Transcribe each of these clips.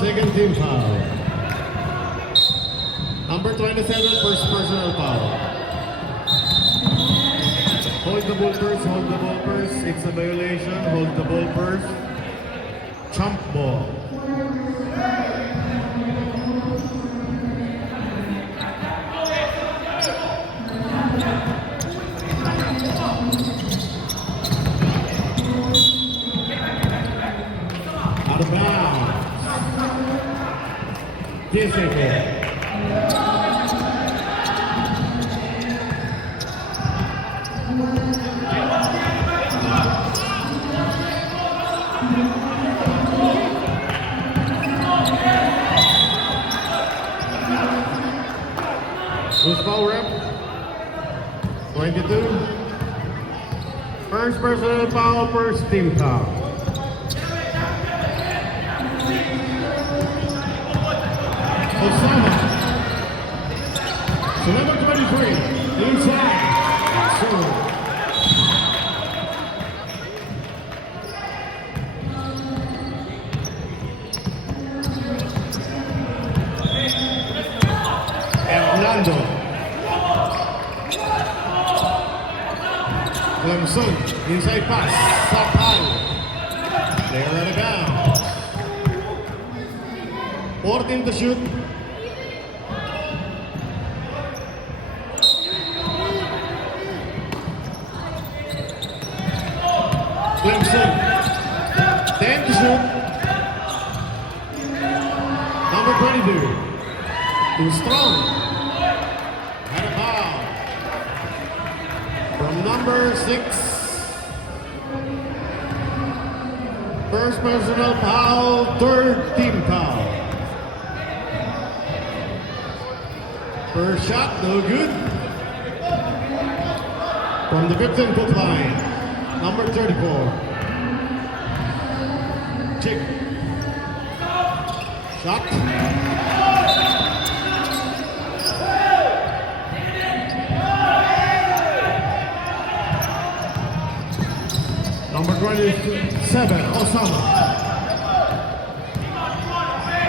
second team foul. Number 27, first personal foul. Hold the ball first, hold the ball first. It's a violation, hold the ball first. Chump ball. Out of bounds. Difficult. Who's foul rep? 22. First personal foul, first team foul. Osama. So number 23, inside. So. Clemson, inside pass, Sapal. Player out of bounds. 14 to shoot. Clemson, 10 to shoot. Number 22, too strong. And a foul. From number 6. First personal foul, third team foul. First shot, no good. From the 15-foot line, number 34. Chick. Shot. Number 27, Osama.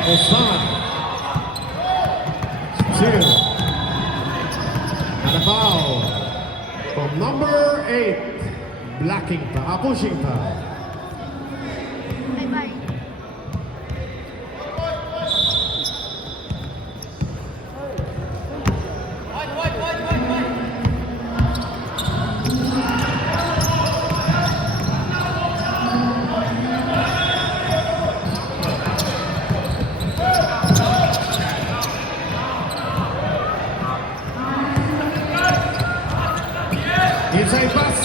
Osama. Steal. And a foul from number 8, blocking pa, pushing pa. Bye-bye. Inside pass.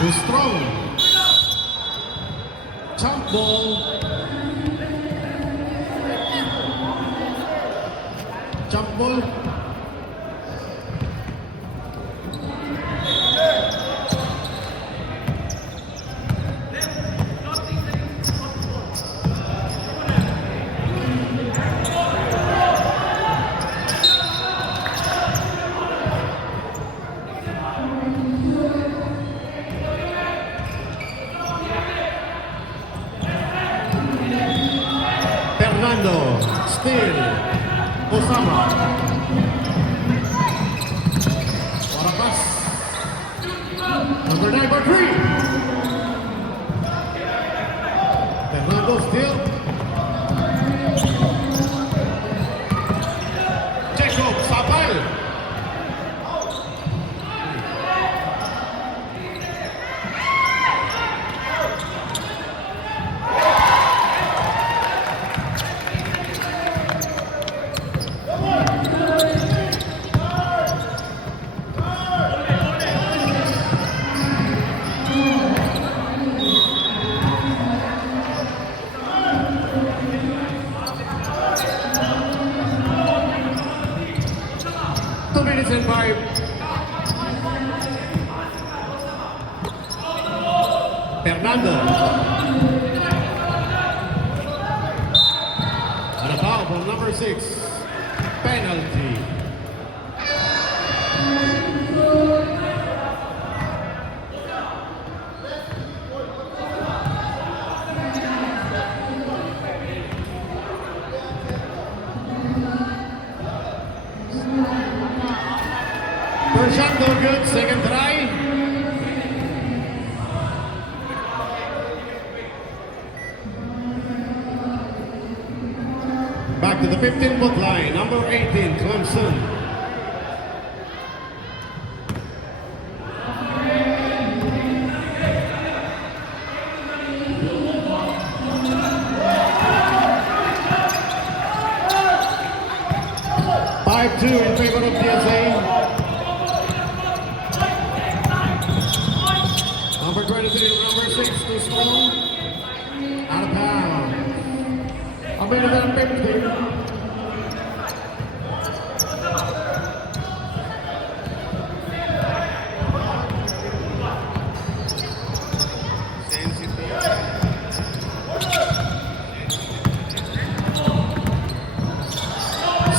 Too strong. Jump ball. Jump ball. Fernando, still, Osama. What a pass. Number 9 for 3. Fernando still. Jacob Sapal. And 5. Fernando. And a foul from number 6. Penalty. First shot, no good. Second try. Back to the 15-foot line, number 18, Clemson. Two in favor of DSA. Number 23, number 6, too strong. Out of bounds. A minute and 50.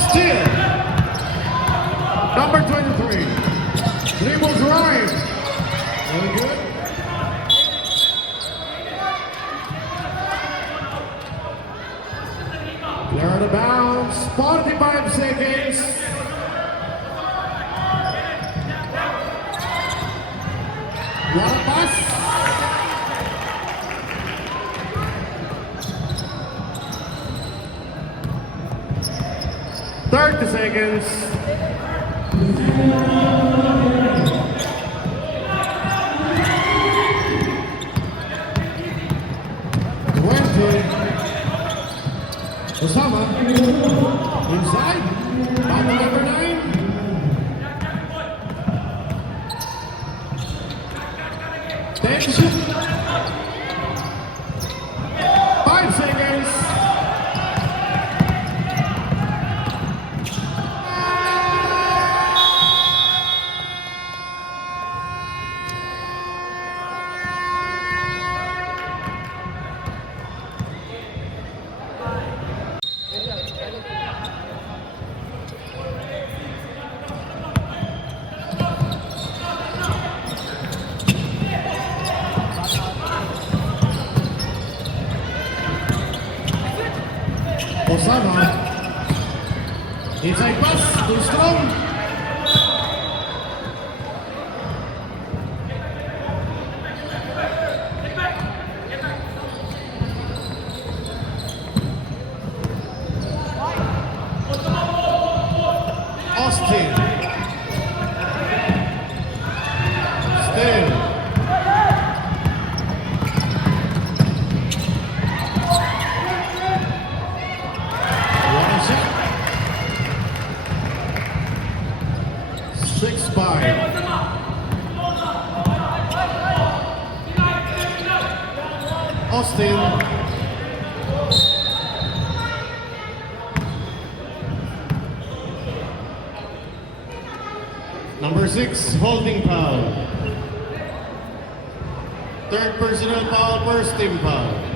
Still. Number 23, dribbles right. Very good. Clear out of bounds, 45 seconds. What a pass. Thirty seconds. 20. Osama inside. Back to number 9. Tension. 5 seconds. Osama. Inside pass, too strong. Austin. Still. Austin. Number 6, holding foul. Third personal foul, first team foul.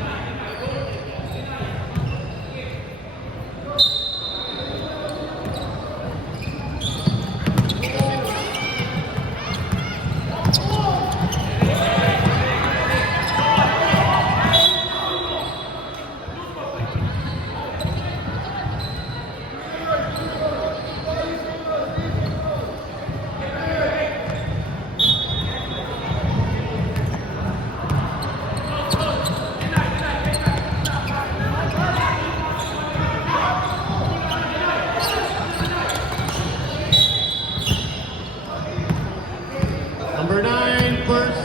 Number 9, first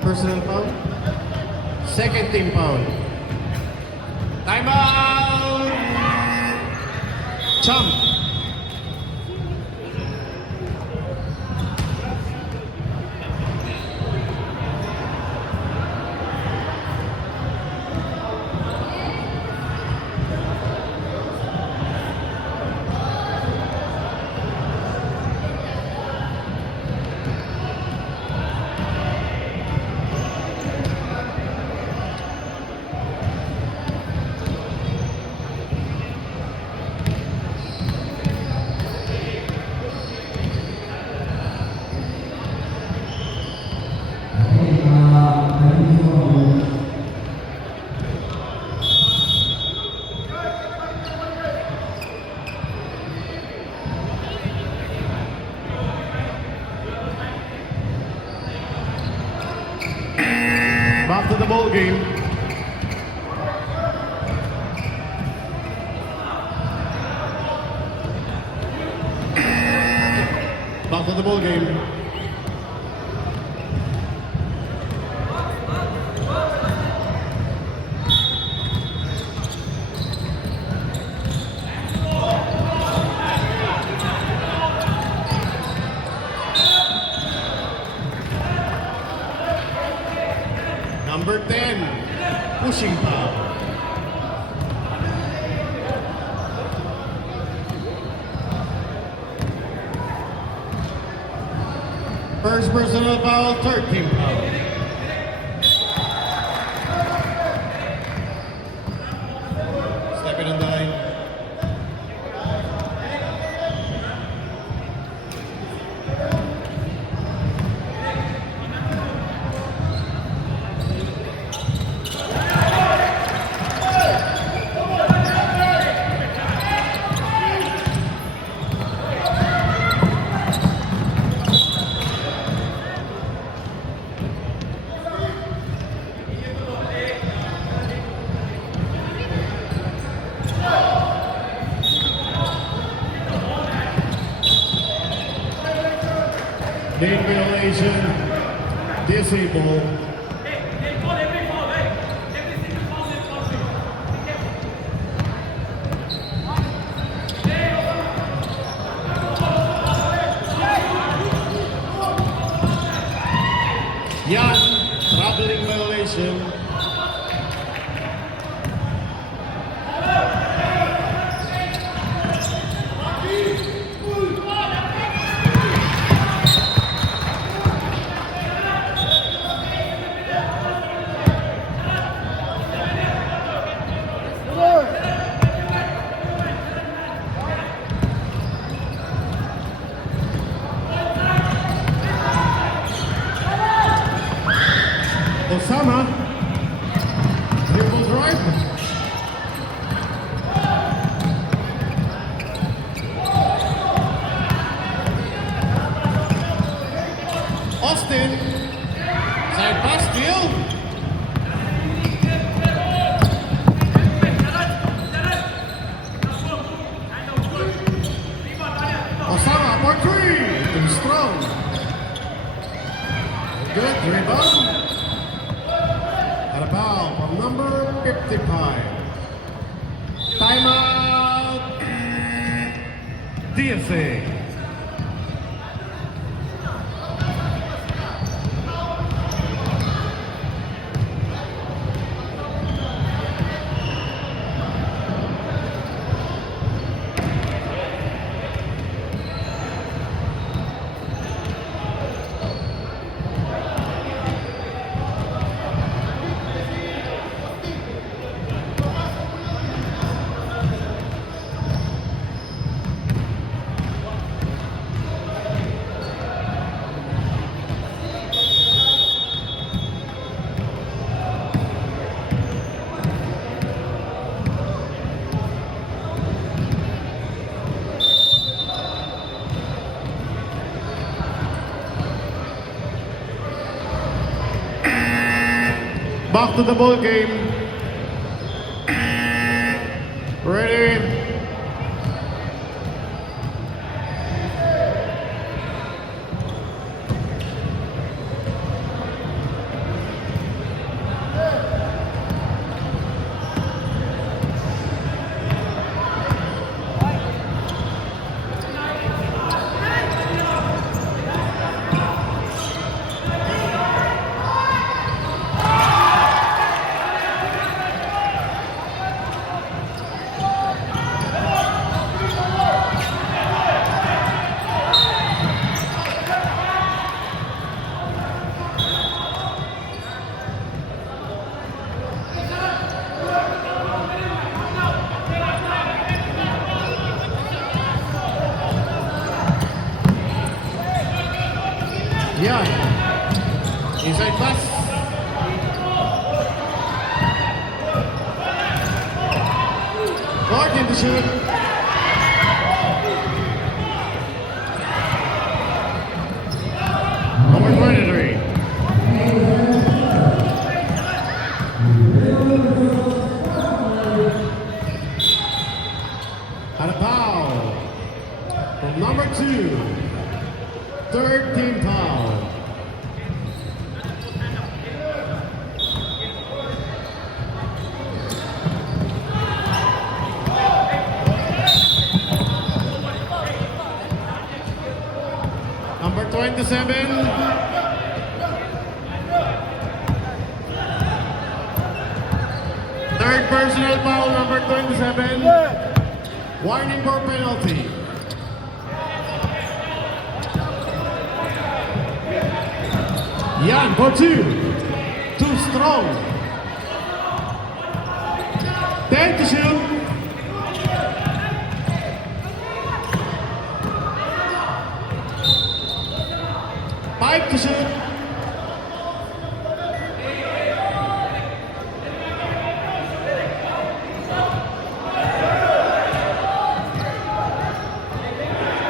personal foul. Second team foul. Timeout! Chump. Back to the ball game. Back to the ball game. Number 10, pushing foul. First personal foul, 13 foul. Stepping on the line. Lane violation, disabled. Yan, traveling violation. Osama, dribbles right. Austin, side pass steal. Osama for three, too strong. Good rebound. At a foul from number 55. Timeout. DSA. Back to the ball game. Ready? Yeah. Inside pass. Martin to shoot. Number 23. Third team foul. Number 27. Third personal foul, number 27. Warning for penalty. Yan for two. Too strong. 10 to shoot. Five to shoot.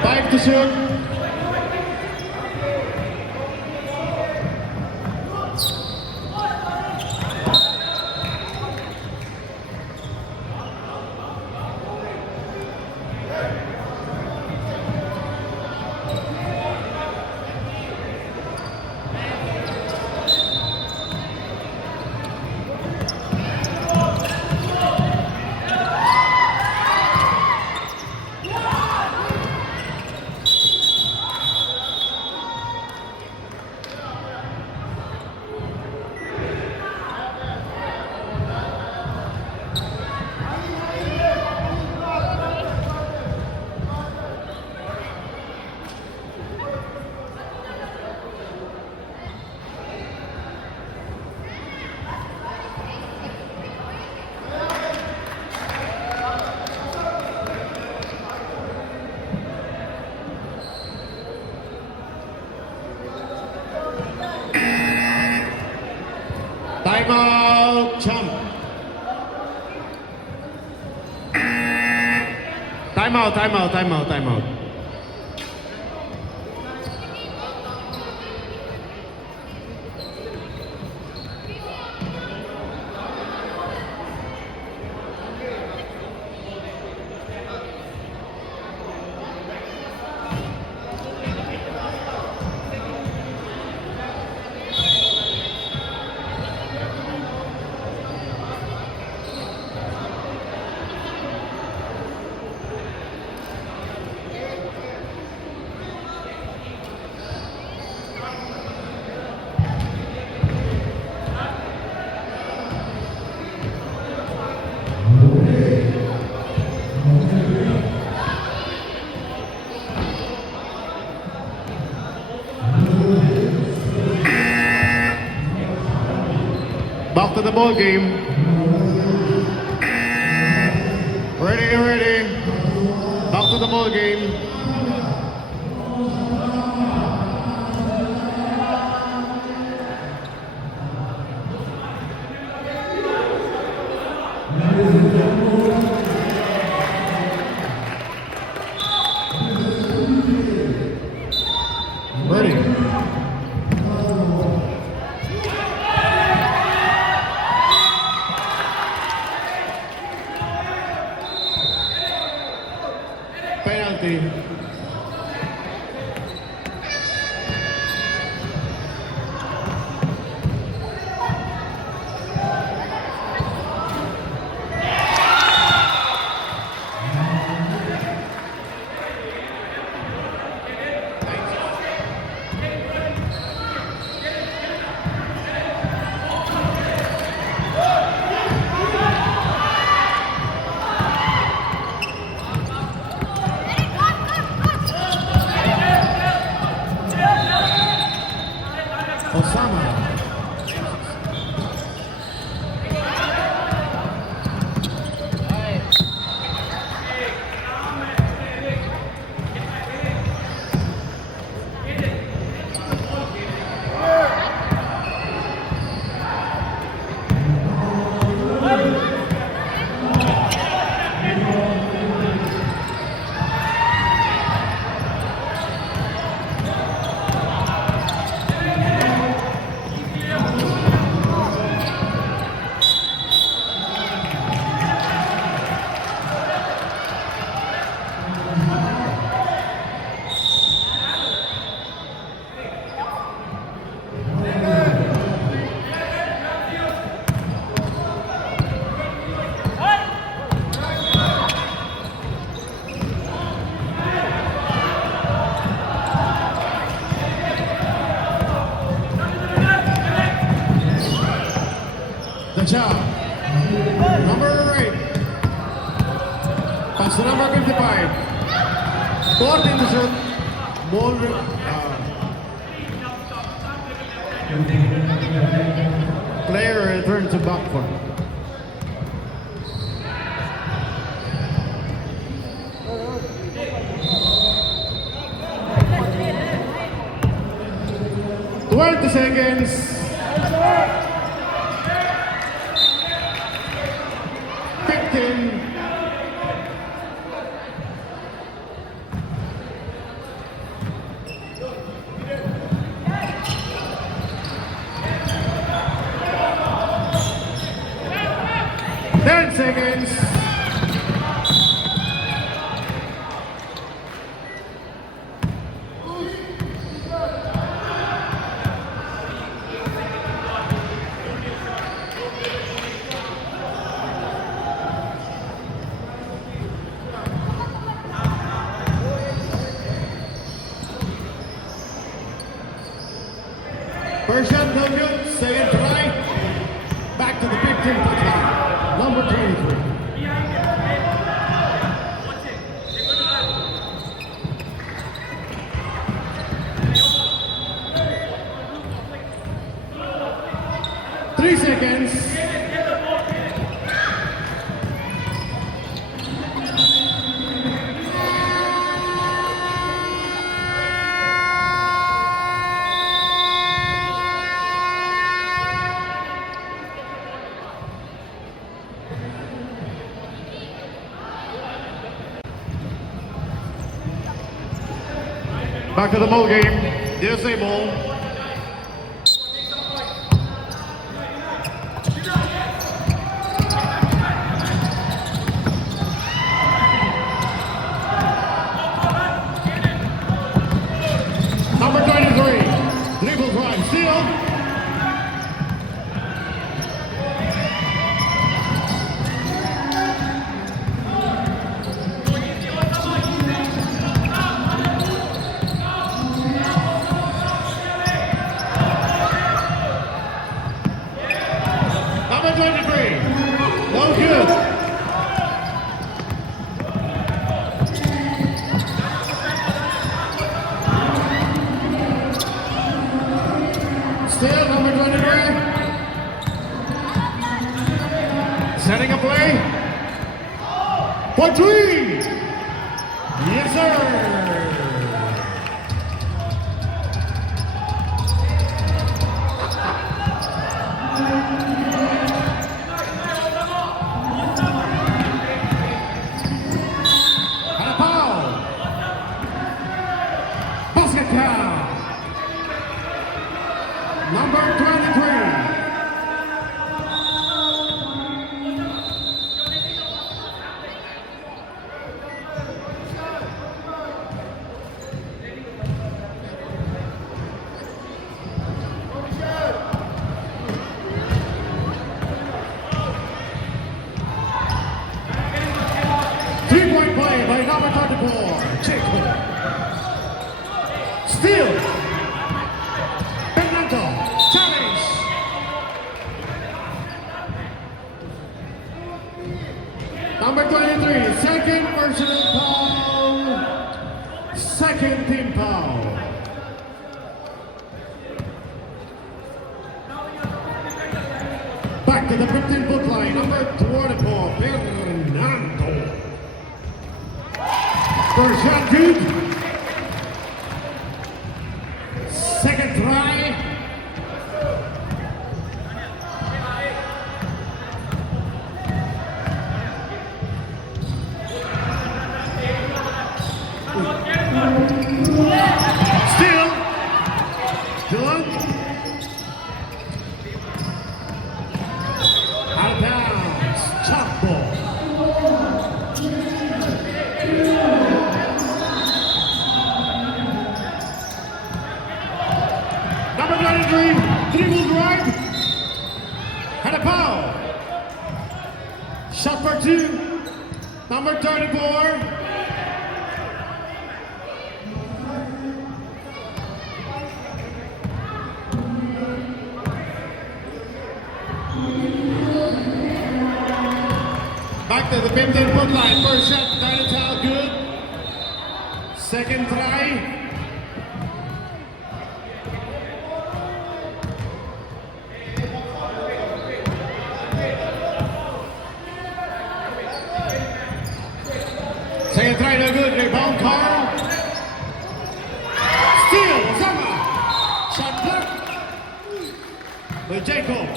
Five to shoot. Timeout, Chump. Timeout. Back to the ball game. Ready. Back to the ball game. Ready. Penalty. Watch out. Number 8. Pass to number 55. 14 to shoot. Ball. Player returns to backcourt. Seconds. Seconds. First shot, no good. Second try. Back to the 15th touchdown. Number 23. Three seconds. Back to the ball game. USA ball. Number 23. Dribble drive. Steal. Number 23. No good. Still number 23. Setting a play. For three. Yes, sir. Number 23. Three-point play by number 34, Jacob. Steal. Number 23, second personal foul, second team foul. Back to the 15-foot line, number 24, Fernando. First shot good. Second try. Still, Dylan. Out of bounds, chop ball. Number 93, dribbles right. Had a foul. Shot for two. Number 34. Back to the 15-foot line. First shot, Dinotal, good. Second try. Second try, no good. Rebound, Carl. Steal, Osama. Shot blocked by Jacob.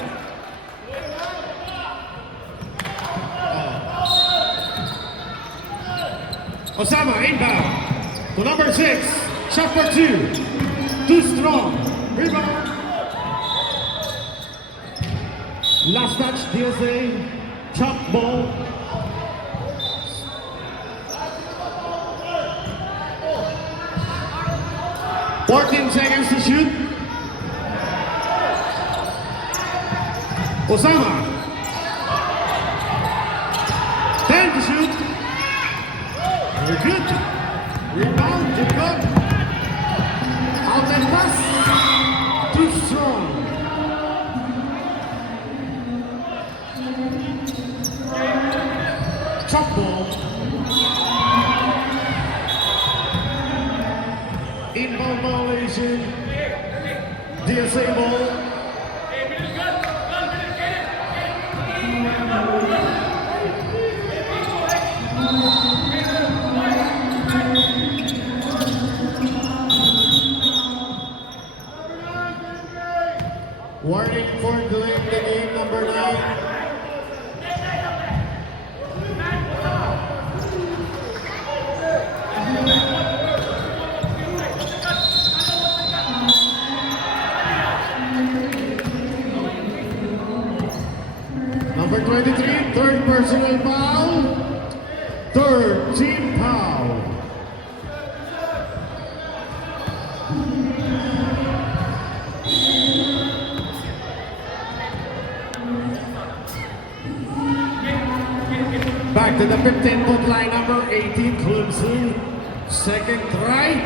Osama inbound to number 6. Shot for 2. Too strong. Rebound. Last touch, DSA. Chop ball. Seconds to shoot. Osama. 10 to shoot. Very good. Rebound, Jacob. Outlet pass. Too strong. Chop ball. Inbound violation. DSA ball. Warning for delaying the game, number 9. Number 23, third personal foul. Third team foul. Back to the 15-foot line, number 18, Clemson. Second try.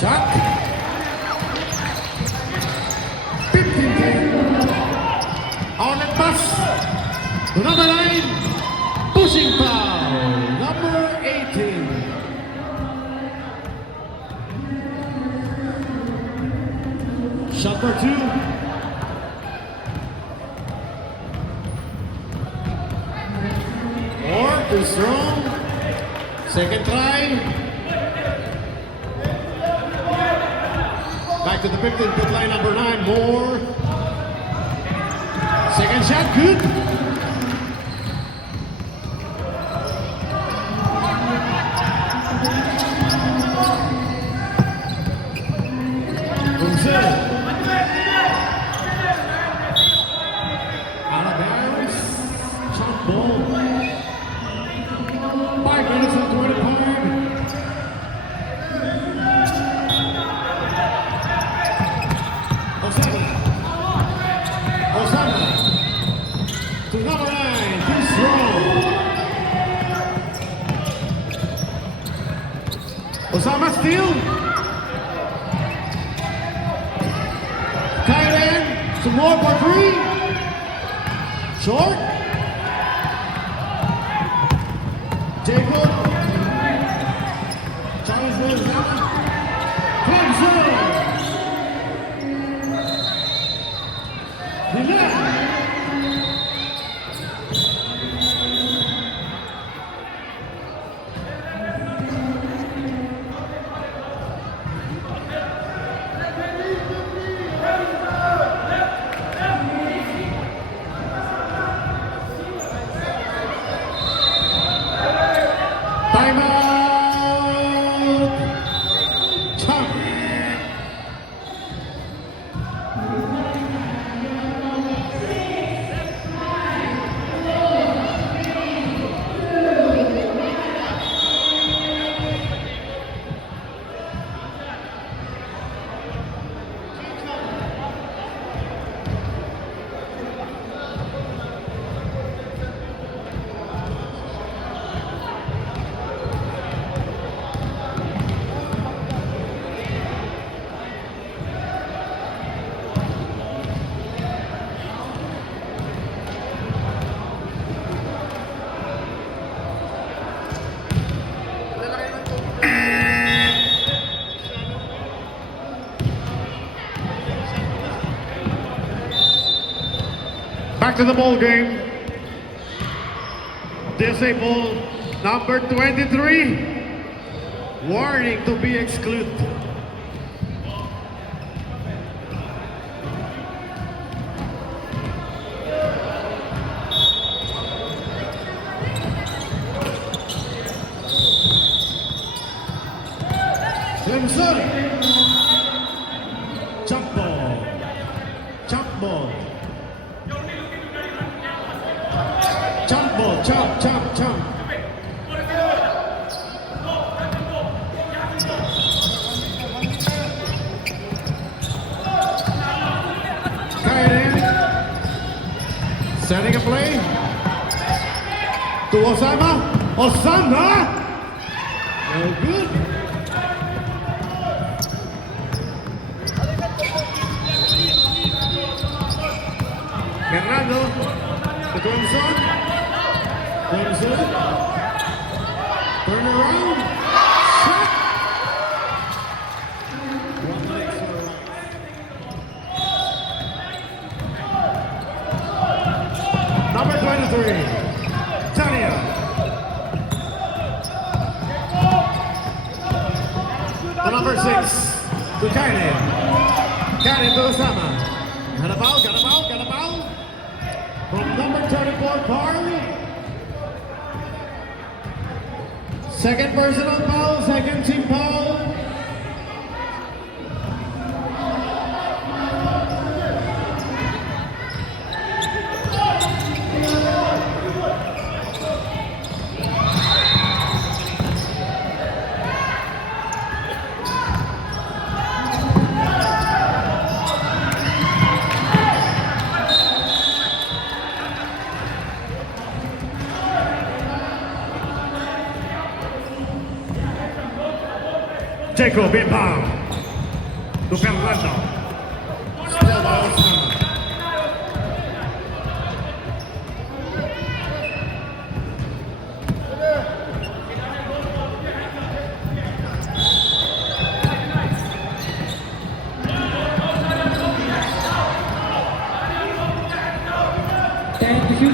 Shot. 15-10. On the pass. To number 9. Pushing foul. Number 18. Shot for 2. Or too strong. Second try. Back to the 15-foot line, number 9, Moore. Second shot, good. Gonzalo. Out of bounds. Shot ball. 5 minutes and 25. Osama to number 9, too strong. Osama steal. Thailand, some more for 3. Short. Jacob. Charles Rose down. Clemson. Timeout. Chop. Back to the ball game. Disabled number 23. Warning to be excluded. Clemson. Jump ball. Jump ball. Jump ball. Jump, jump, jump. Setting a play to Osama. Osama! No good. Bernardo to Clemson. Clemson. Turn around. Shot. One leg serve. Number 23, Tania. The number 6, to Kaine. Kaine to Osama. Got a foul, got a foul, got a foul. From number 34, Carl. Second personal foul, second team foul. Jacob inbound to Fernando. Still by Osama. Thank you.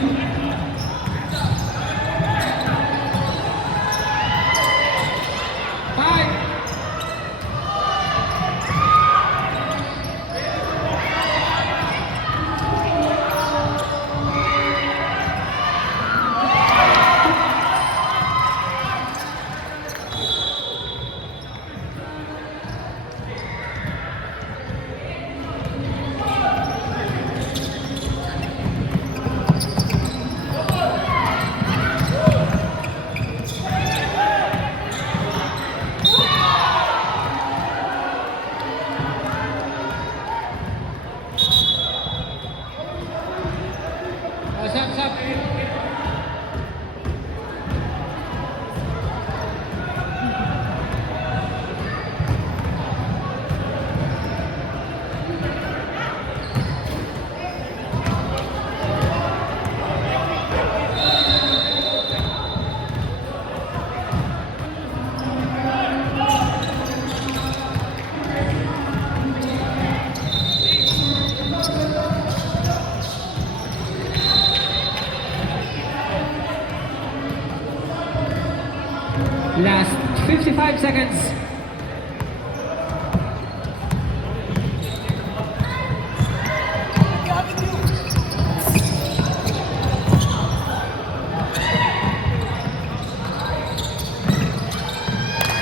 Last 55 seconds.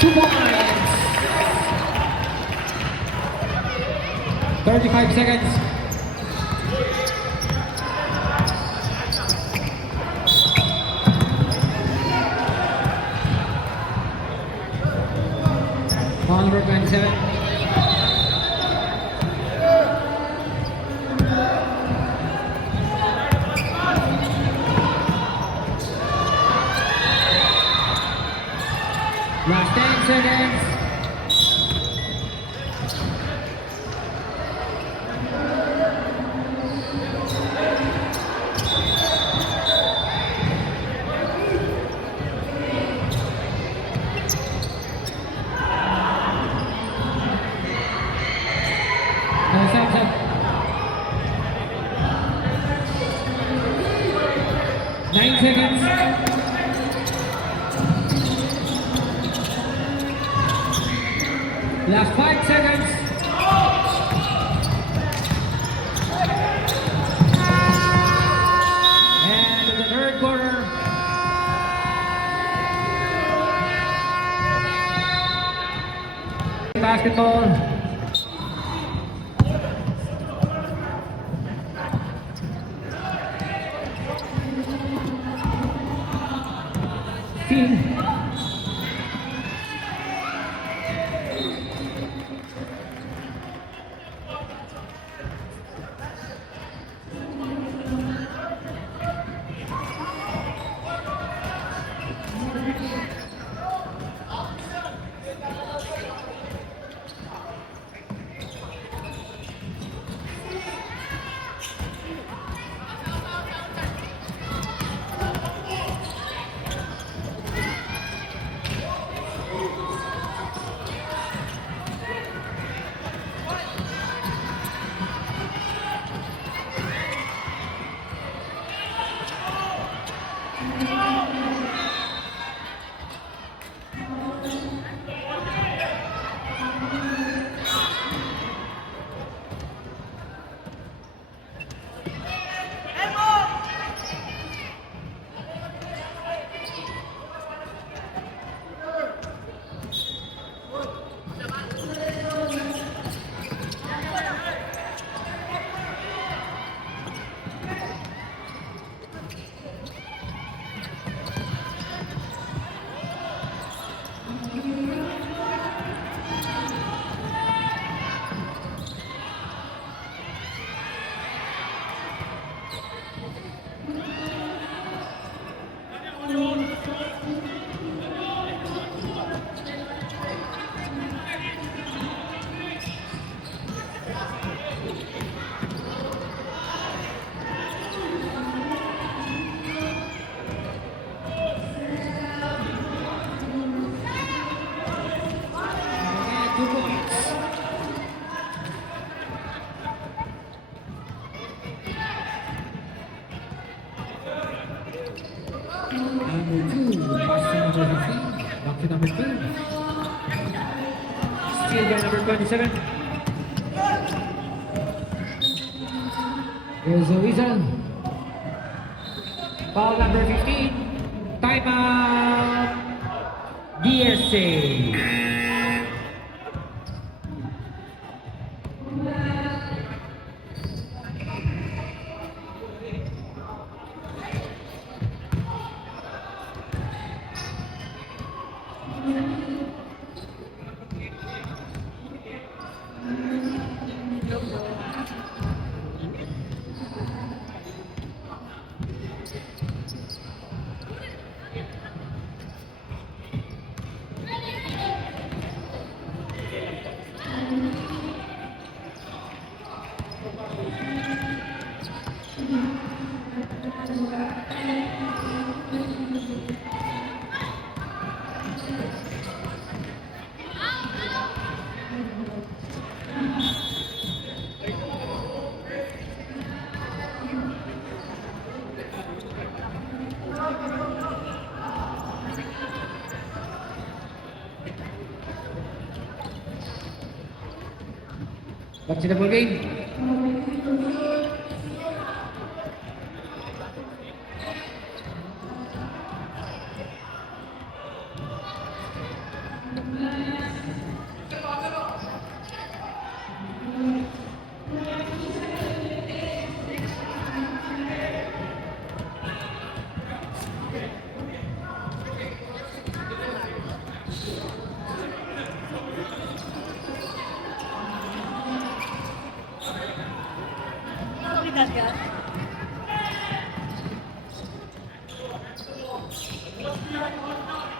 Two points. 35 seconds. Ball number 27. Last 10 seconds. 10 seconds. Last 5 seconds. And in the third quarter. Basketball. Team. And 2 points. Number 2, pass to number 15. Back to number 2. Steal by number 27. Here's the whistle. Foul number 15. Timeout. DSA. Back to the ball game.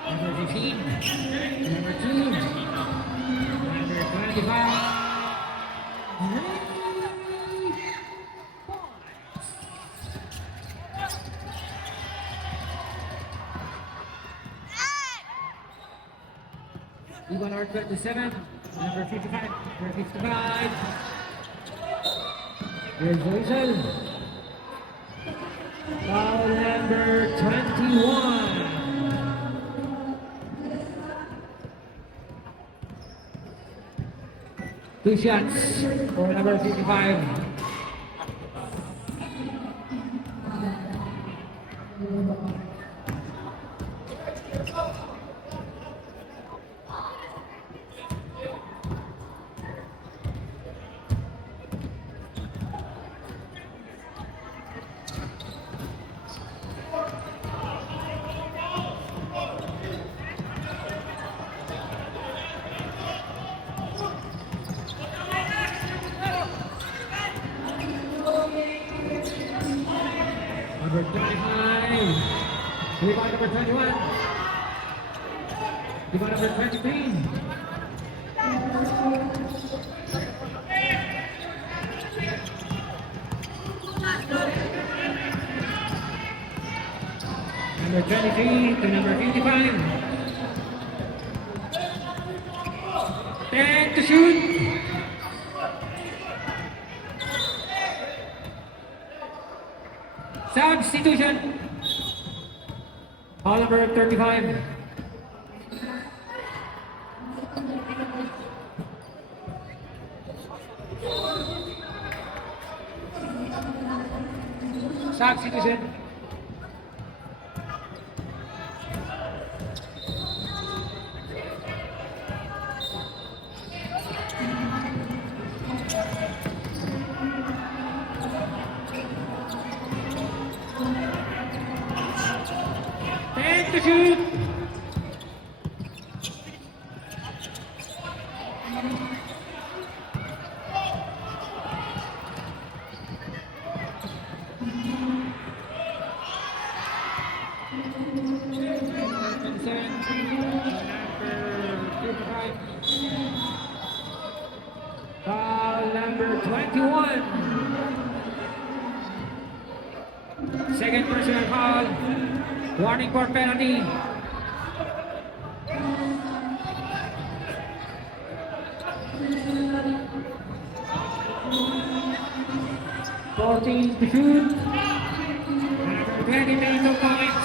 Number 15, number 2, number 25. Number 27, number 55, number 55. Here's the whistle. Foul number 21. Two shots for number 55. Number 25. Rebound number 21. Rebound number 23. Number 23 to number 55. 10 to shoot. Substitution. Ball number 35. Substitution. Take the shoot. Foul number 21. Second personal foul. Warning for penalty. Fourteen to shoot. 20 minutes of points.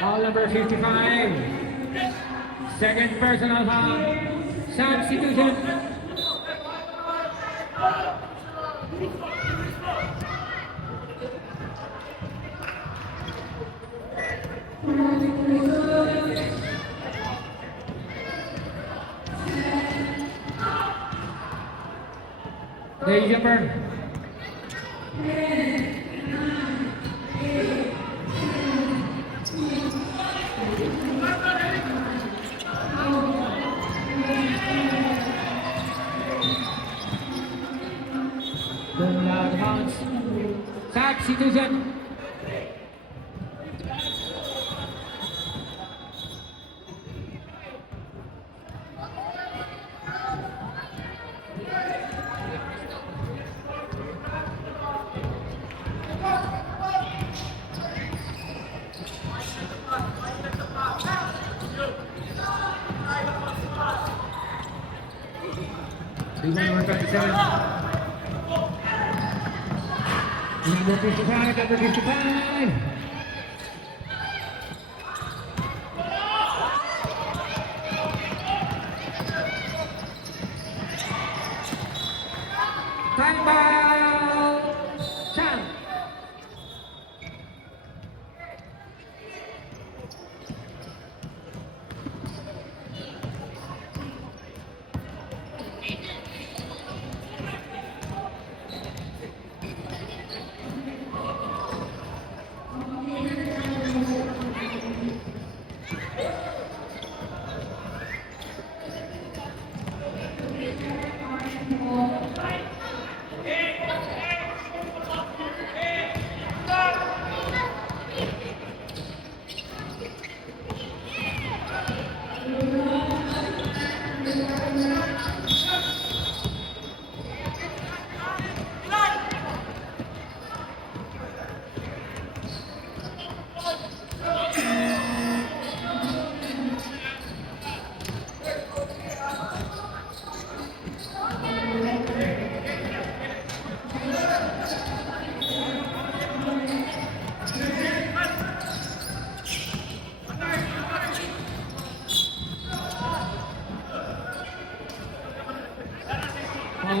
Foul number 55. Second personal foul. Substitution. Day jumper. Going out of bounds. Substitution. Number 57. Number 55, number 55. Timeout. Champ.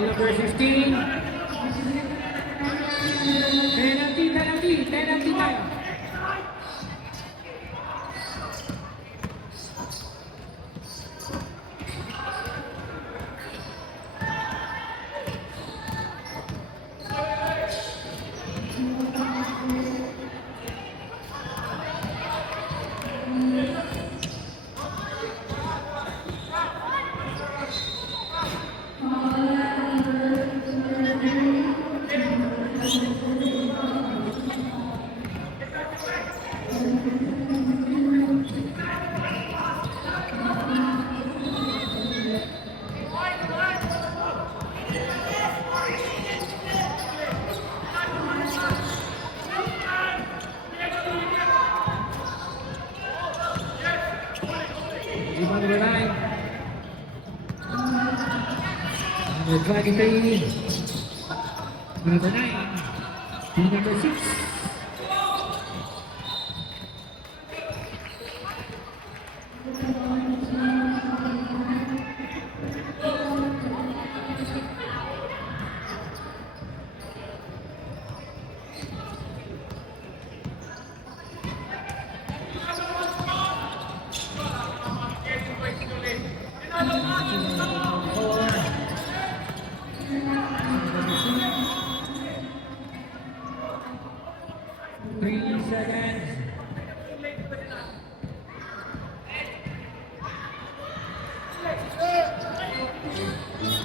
Foul number 16. Penalty tayo. Rebound number 9. Number 23. Number 9. Team number 6.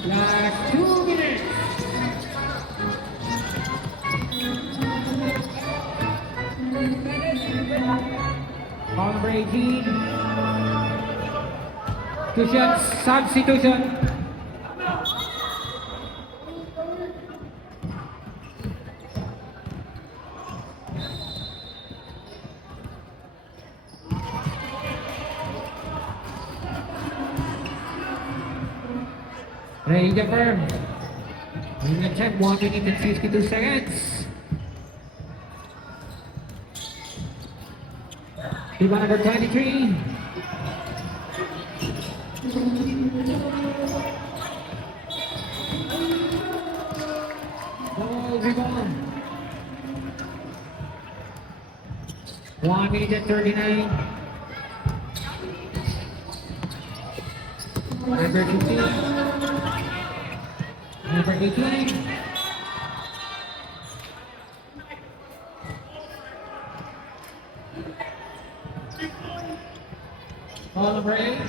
Last 2 minutes. Foul number 18. 2 shots, substitution. Ready to firm. In the time, 1 minute and 52 seconds. Rebound number 23. Ball rebound. 1 minute and 39. Number 15. Number 18. Ball number 8.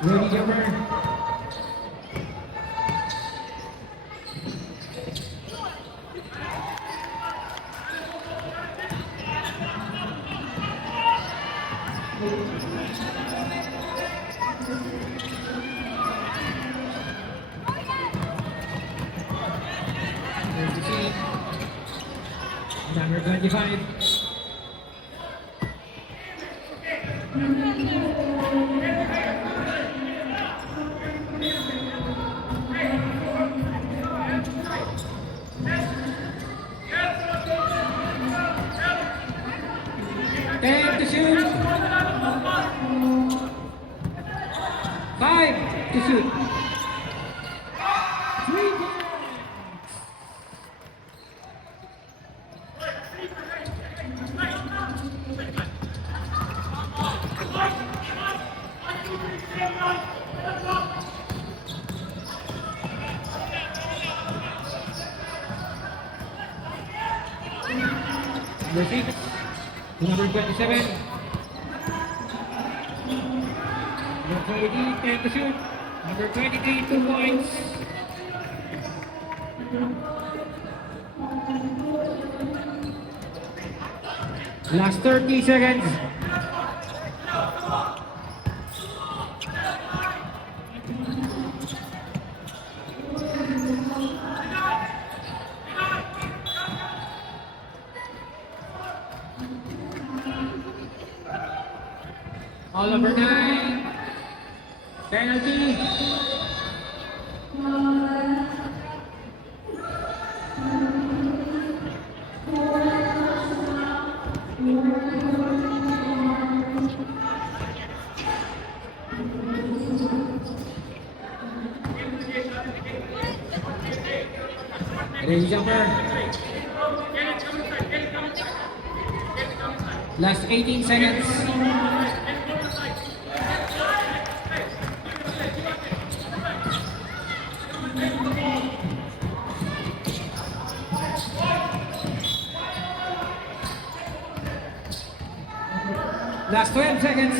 Ready, jumper. Number 25. Ten to shoot. 5 to shoot. 3 points. Number 6, number 27, number 20, 10 to shoot, number 23, 2 points. Last 30 seconds. All over 9. Penalty. Ladies jumper. Last 18 seconds. Last 12 seconds.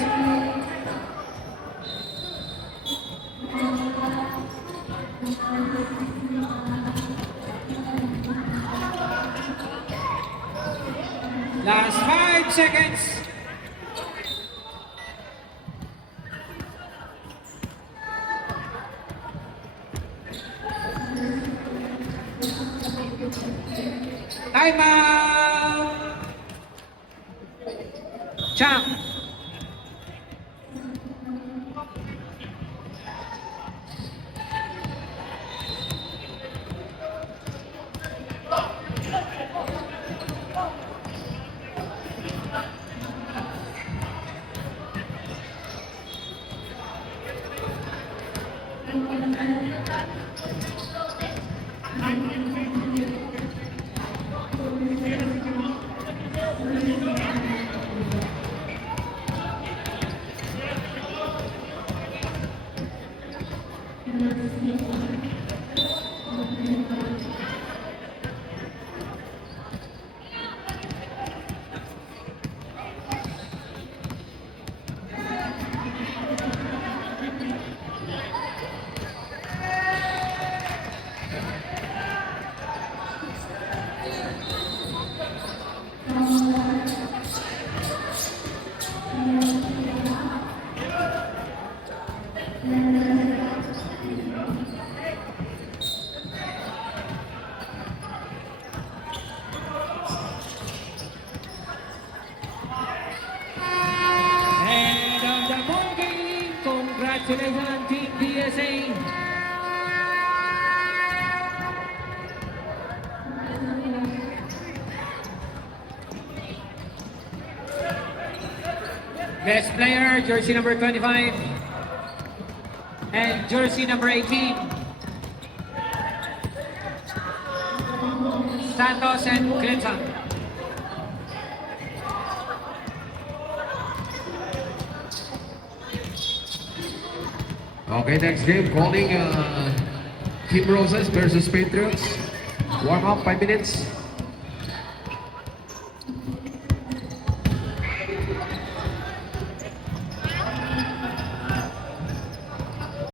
Last 5 seconds. Time out. Champ. And on the ball game, congratulations Team DSA. Best player, jersey number 25 and jersey number 18. Santos and Clinton. Okay, next game, calling Team Roses versus Patriots. Warm up, 5 minutes.